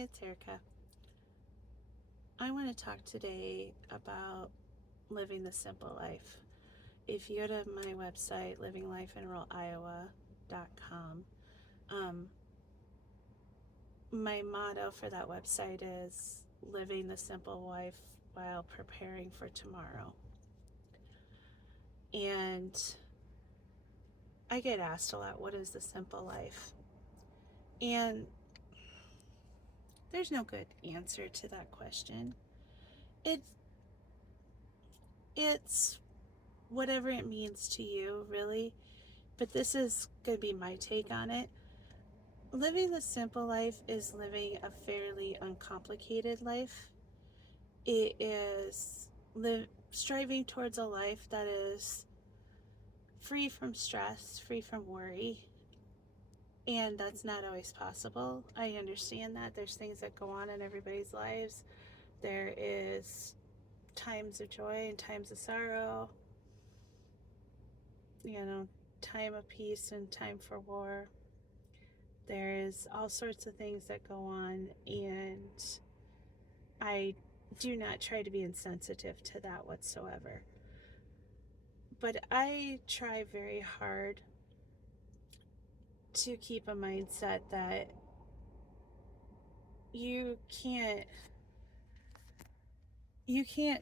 it's Erica. I want to talk today about living the simple life. If you go to my website, livinglifeinruraliowa.com, um, my motto for that website is living the simple life while preparing for tomorrow. And I get asked a lot, what is the simple life? And there's no good answer to that question. It's whatever it means to you, really. But this is going to be my take on it. Living the simple life is living a fairly uncomplicated life. It is striving towards a life that is free from stress, free from worry. And that's not always possible. I understand that. There's things that go on in everybody's lives. There is times of joy and times of sorrow. Time of peace and time for war. There's all sorts of things that go on, and I do not try to be insensitive to that whatsoever. But I try very hard to keep a mindset that you can't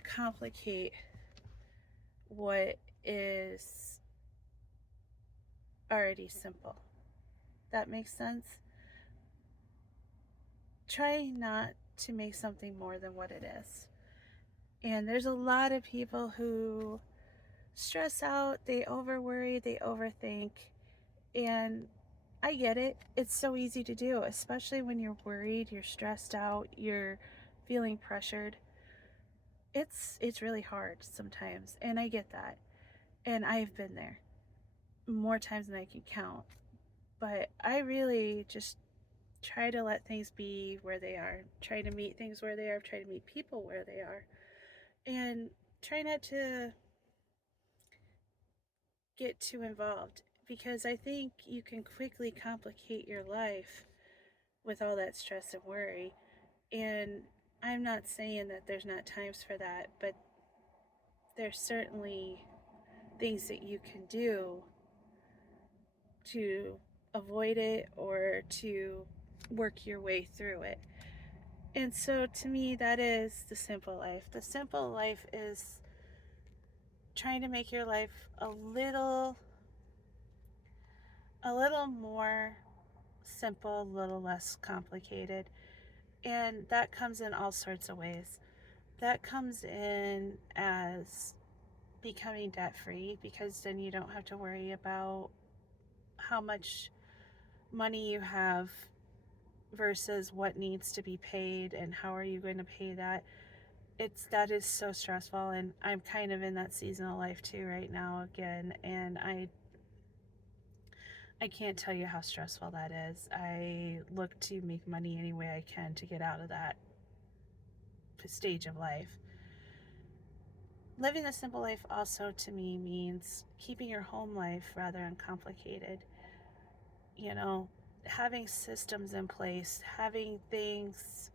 complicate what is already simple. That makes sense? Try not to make something more than what it is. And there's a lot of people who stress out, they over worry, they overthink, and I get it. It's so easy to do, especially when you're worried, you're stressed out, you're feeling pressured. It's really hard sometimes, and I get that. And I've been there more times than I can count. But I really just try to let things be where they are, try to meet things where they are, try to meet people where they are, and try not to get too involved, because I think you can quickly complicate your life with all that stress and worry. And I'm not saying that there's not times for that, but there's certainly things that you can do to avoid it or to work your way through it. And so to me, that is the simple life. The simple life is trying to make your life a little more simple, a little less complicated. And that comes in all sorts of ways. That comes in as becoming debt free, because then you don't have to worry about how much money you have versus what needs to be paid and how are you going to pay that. That is so stressful, and I'm kind of in that season of life too right now again, and I can't tell you how stressful that is. I look to make money any way I can to get out of that stage of life. Living the simple life also to me means keeping your home life rather uncomplicated. Having systems in place, having things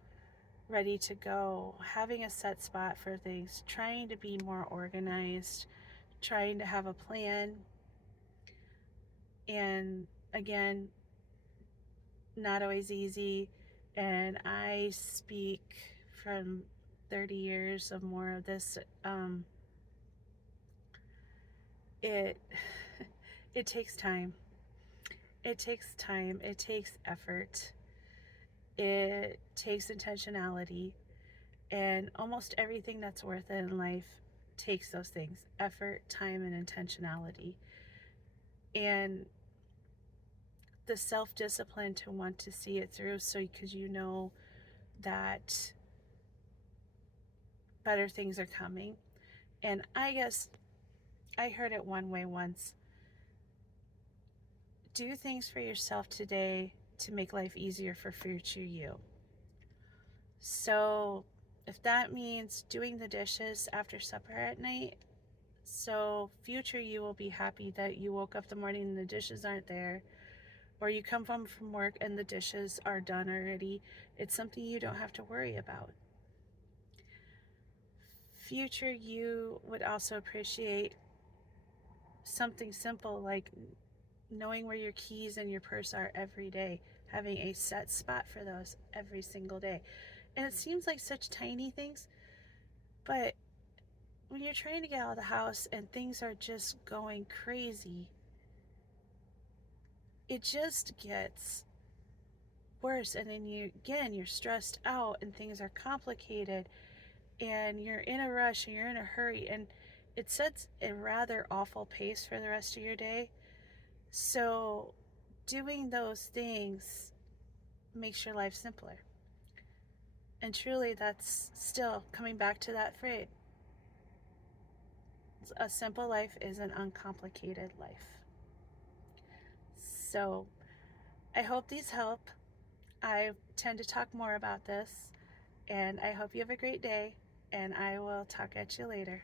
ready to go, having a set spot for things, trying to be more organized, trying to have a plan. And again, not always easy. And I speak from 30 years of more of this. It it takes time. It takes time. It takes effort. It takes intentionality. And almost everything that's worth it in life takes those things: effort, time, and intentionality. And the self-discipline to want to see it through, so because you know that better things are coming. And I guess I heard it one way once: do things for yourself today to make life easier for future you. So if that means doing the dishes after supper at night, so future you will be happy that you woke up the morning and the dishes aren't there, or you come home from work and the dishes are done already. It's something you don't have to worry about. Future you would also appreciate something simple like knowing where your keys and your purse are every day, having a set spot for those every single day. And it seems like such tiny things, but when you're trying to get out of the house and things are just going crazy, it just gets worse. And then you're stressed out and things are complicated and you're in a rush and you're in a hurry, and it sets a rather awful pace for the rest of your day. So doing those things makes your life simpler. And truly, that's still coming back to that phrase: a simple life is an uncomplicated life. So I hope these help. I tend to talk more about this, and I hope you have a great day, and I will talk at you later.